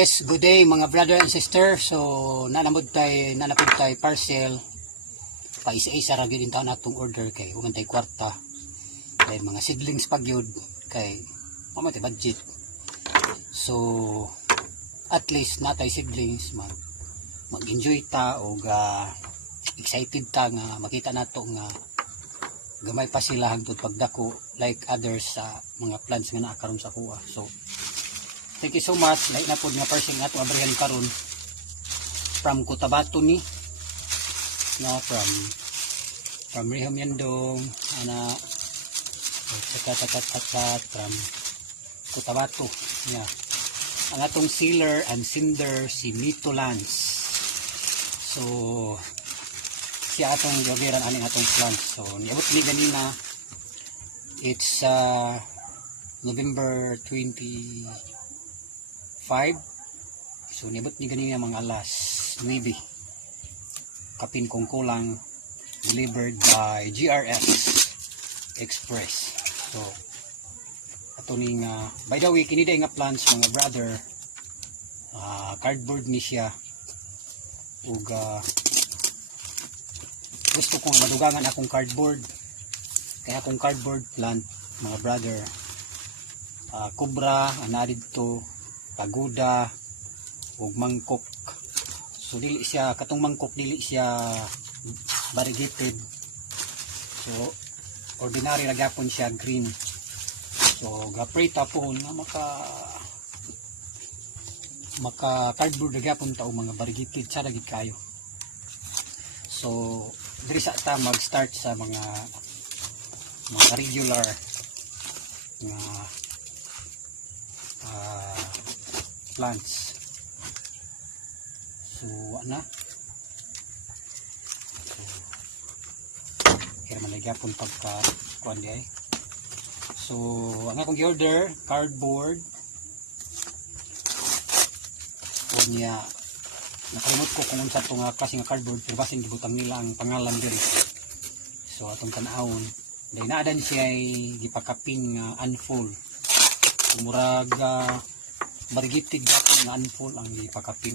Yes, good day mga brother and sister. So nanapod tay parcel pa isa-isa ra gyud intaw natong order kay human tay kwarta. Kay mga seedlings pa gyud kay mao tay budget. So at least natay seedlings mag-enjoy ta o excited ta nga makita nato nga gamay pa sila hangtod pagdako like others sa mga plants nga naa karon sa kuha. So thank you so much. Lahi na po nga parcel nga itong abrihan karon from Cotabato ni na from Riham Yandong ana from Cotabato yeah. Ang atong sealer and sender si Mito Lance. So siya atong jogeran aning atong plants. So niabot ni ganina it's November 25. So nibot ni ganina mga alas 9 kapin kong kulang delivered by GRS Express. So ato ning by the way kini day nga plants mga brother cardboard ni siya ug gusto kong madugangan akong cardboard kaya akong cardboard plant mga brother kubra ana didto pagoda ug mangkok. So dili siya katong mangkok dili siya variegated. So ordinary ra gyapon siya green. So gapray tapon nga maka cardboard ra gyapon ta mga variegated sa dagit kayo. So diri sa ta mag-start sa mga regular nga plants. So ana here man gyapon pagka kuan di ay. So ang akong gi-order cardboard o niya nakalimot ko kung unsa to nga klase nga cardboard pero basin gibutang nila ang pangalan diri. So atong tan-awon dahil naadan siya ay gipakapin nga unfold murag barigitid gapon nga unfold ang gipakapin.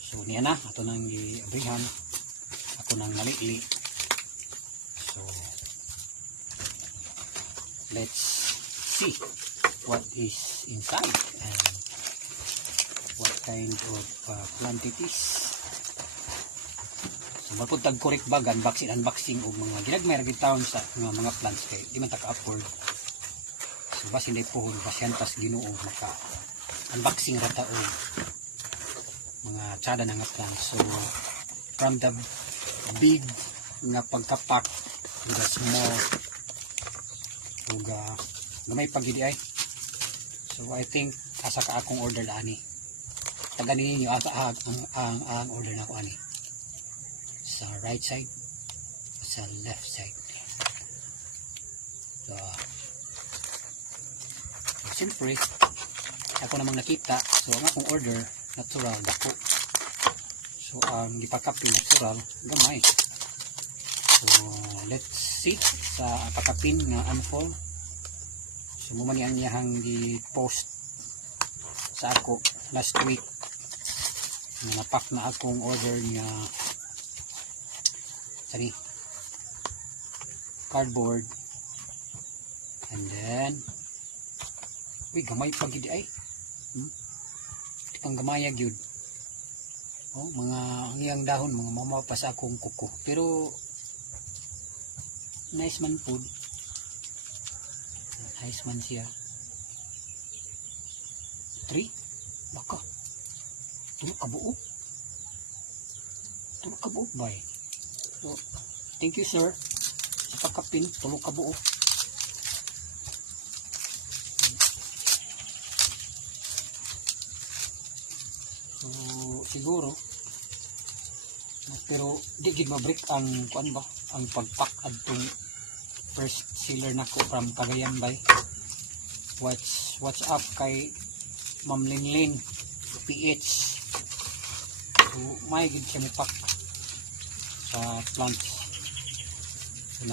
So niya na ato nang giabrihan ako nang nalili. So let's see what is inside and what kind of plant it is. So magpud tag correct bag unboxing og mga ginagmay ra gid taon sa mga plants kay di man ta ka-afford. So basin day pohon pasyantas Ginoo maka unboxing ra ta og mga tsada na nga plants. So from the big nga pagkapak to the small ug gamay pagidi ay. So I think asa ka akong order na ani. Taga ninyo ang order na ko ani. Sa right side sa left side. So siyempre ako namang nakita. So ang akong order natural dako. So ang gipakapi natural gamay. So let's see sa pakapin nga unfold. So mo man iyang gi-post sa ako last week nga napak na akong order nga cardboard and then gamay pag gid ay tikang gamayag yun mga ang iyang dahon mga mamaw pa sa akong kuko pero nice man food nice man siya 3 baka tulog kabuo bay. So thank you sir sa pagkapin tulog kabuo. So siguro pero di gid ma-break ang kuan ba ang pagpak adtong first sealer nako from Cagayan bay. What's up kay Ma'am Linlin PH. So may gid siya mipak sa plants. So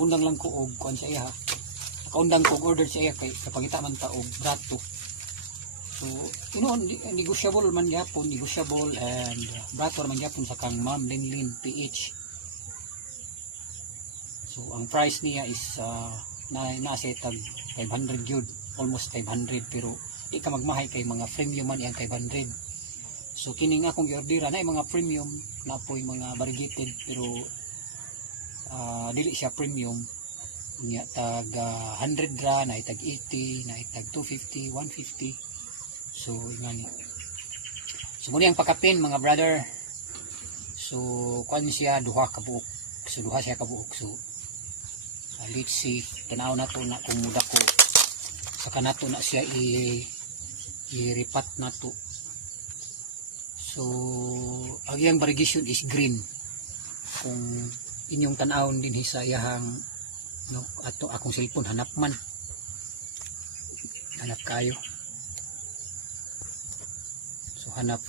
undang lang ko og kuan sa iya. Nakaundang ko og order sa iya kay kapangita man ta og brato. So negotiable man gyapon, negotiable, and brator man gyapon sa kang Ma'am Linlin PH. So ang price niya is nasa tag 500 gyud, almost 500, pero di ka magmahay kay mga premium man yang 500. So kining akong giordera na mga premium na po'y mga variegated, pero dili siya premium niya tag 100 ra, na itag 80, na itag 250, 150. So ingani. So muna ang pakapin mga brother. So kuan siya duha ka buok. So duha siya ka buok. So let's see, tanaw na to na kung muda ko saka na to na siya i-ripat na to. So ang variegation is green. Kung inyong tanawon din sa iyahang no, ato akong cellphone hanap kayo, so hanap.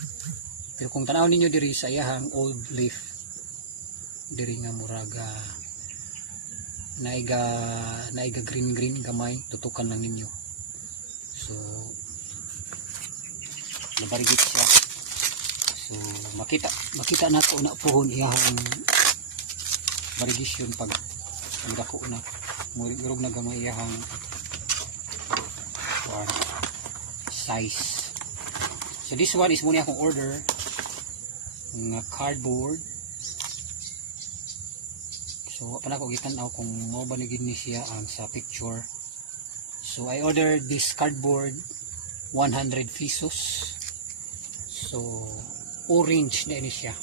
Pero kung tanawon ninyo diri sa iyahang old leaf diri nga muraga naiga green gamay, tutukan lang ninyo. So nabarigit siya. So makita na ko na pohon iyahang variegation pag dako na murag na gamay iyahang size. So this one is muna akong order nga cardboard. So pa na ko gitanaw kung mo ba ni siya ang sa picture. So I ordered this cardboard 100 pesos. So orange na ini siya.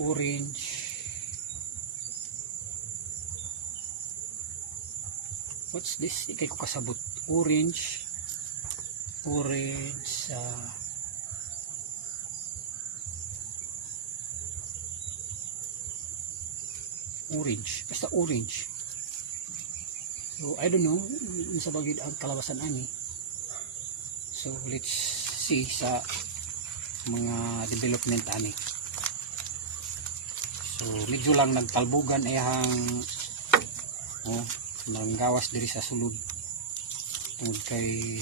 Orange. What's this? Ikay ko kasabot. Orange. Orange. Orange. Basta orange. So I don't know. Nasa bagid ang kalabasan ani. So let's see sa mga development ani. So medyo lang nagtalbugan ayang nanggawas diri sa sulod tungod kay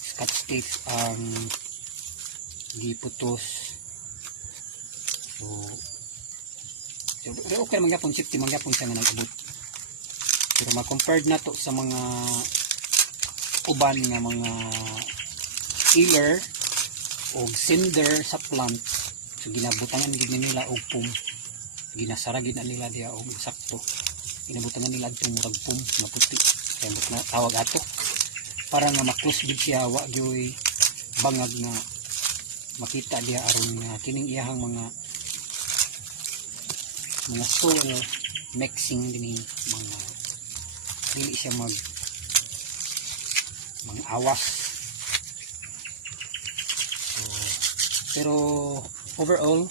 scotch tape ang giputos. So okay naman gyapon, safety man gyapon siya nga nag-abot. Pero ma-compared na to sa mga uban nga mga sealer o cinder sa plant. So ginabutangan gid nila og pum, ginasara gid nila diha og sakto, ginabutangan nila ang murag pum na puti, kaya na tawag ato para nga ma-close gid siya, wa gyoy bangag nga makita diha aron nga kining iyahang mga soil mixing din mga dili siya mga awas. Pero overall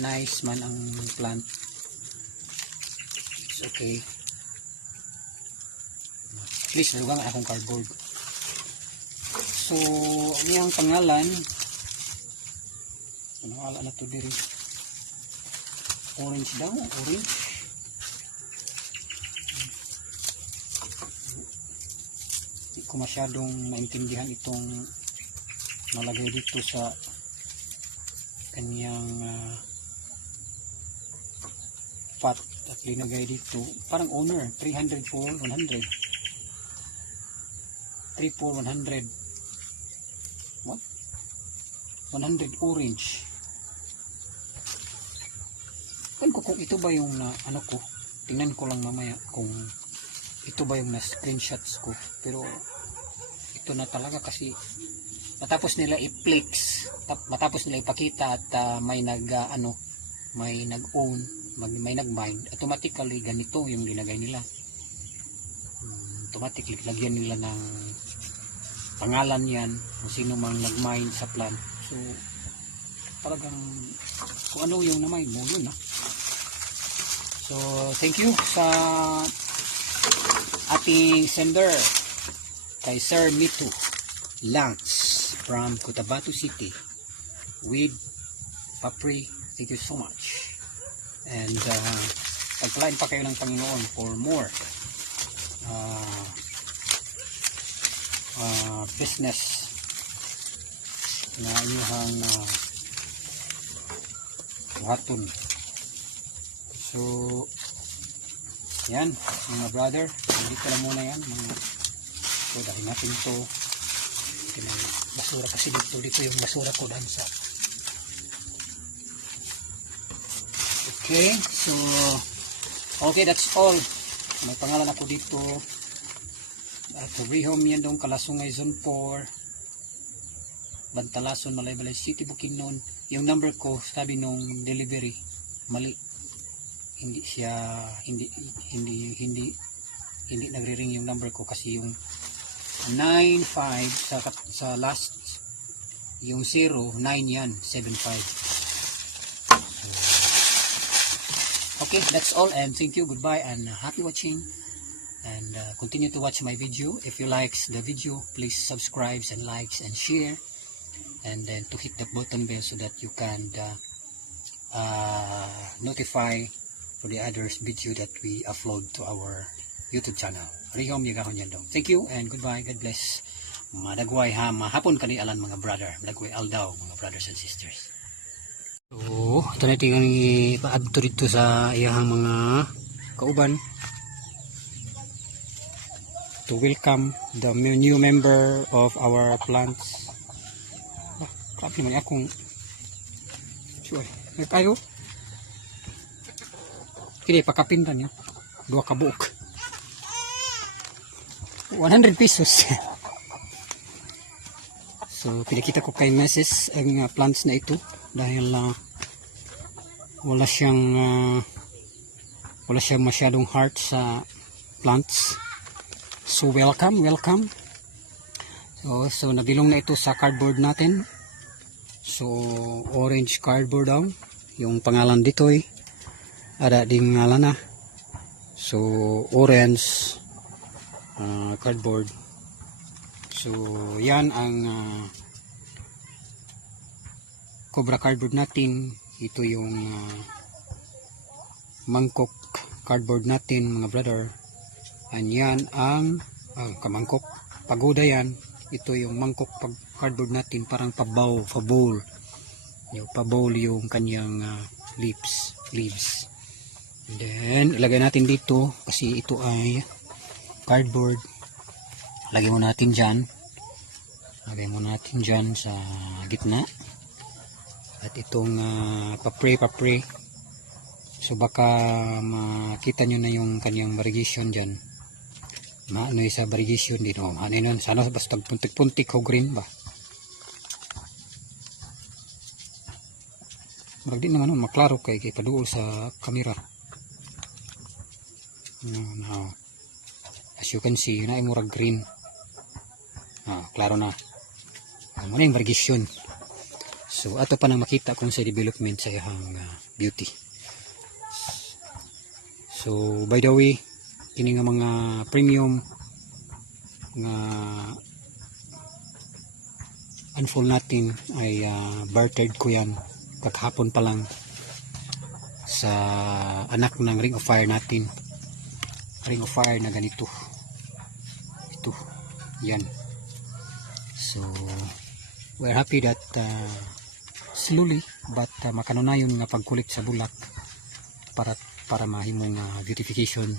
nice man ang plant. It's okay. Please lugang akong cardboard. So ang iyang pangalan ano ala na to diri, orange daw, orange. Hindi ko masyadong maintindihan itong nalagay dito sa kanyang pot at linagay dito. Parang owner 300 for 100, 3 for 100, what? 100 orange. Kan ko kung ito ba yung na ano ko, tingnan ko lang mamaya kung ito ba yung na screenshots ko. Pero ito na talaga kasi matapos nila i-flex, matapos nila ipakita at may may nag-own, may nag-mine, automatically ganito yung linagay nila. Automatically lagyan nila ng pangalan yan kung sino mang nag-mine sa plant. So talagang kung ano yung na-mine mo yun . So thank you sa ating sender kay Sir Mitu Lance from Cotabato City with Papri Thank you so much. And pagpalain pa kayo ng Panginoon for more business na inyong buhaton. So yan mga brother, hindi ko lang muna yan so dahil natin to basura kasi dito yung basura ko dahil sa okay. So okay, that's all. May pangalan ako dito at Rehome yan doon, Kalasungay Zone 4, Bantalason, Malaybalay City, Bukidnon. Yung number ko sabi nung delivery mali, hindi nagre-ring yung number ko kasi yung 95 sa last, yung 0 9 yan 75. Okay, that's all, and thank you, goodbye, and happy watching, and continue to watch my video. If you likes the video, please subscribe and likes and share, and then to hit the button bell so that you can notify for the others video that we upload to our YouTube channel. Rehome Yagahon yan daw. Thank you and goodbye. God bless. Madagway ha, mahapon kani alan mga brother. Madagway aldaw mga brothers and sisters. So, ito na tingnan ni paadto dito sa iyang mga kauban to welcome the new member of our plants. Kapit naman akong sure, may kayo kini pakapintan niya 2 kabuok 100 pesos. So pinakita ko kay Mrs. ang plants na ito dahil wala siyang masyadong heart sa plants. So welcome. So nabilong na ito sa cardboard natin. So orange cardboard daw yung pangalan dito ada ding ngalan na. So orange cardboard. So yan ang Cobra cardboard natin. Ito yung mangkok cardboard natin mga brother. Yan ang kamangkok pagoda yan. Ito yung mangkok cardboard natin, parang pabowl yung kanyang leaves. And then ilagay natin dito kasi ito ay cardboard. Lagay mo natin dyan sa gitna. At itong papre. So baka makita nyo na yung kanyang variegation dyan. Maano sa variegation din. Ano yun? Sana basta puntik-puntik o green ba? Marag din naman maklaro kay paduol sa kamera. Now, as you can see, na murag green. Klaro na. Muna yung variegation. So ato pa nang makita kung sa development sa iyang beauty. So by the way, kini nga mga premium nga unfold natin ay bartered ko yan kaghapon pa lang sa anak ng Ring of Fire natin. Ring of Fire na ganito. Ito. Yan. So we're happy that slowly but makanunayon nga pagkulit sa bulak para mahimong beautification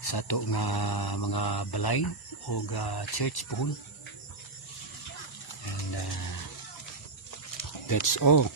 sa ato nga mga balay o church puhon. And that's all.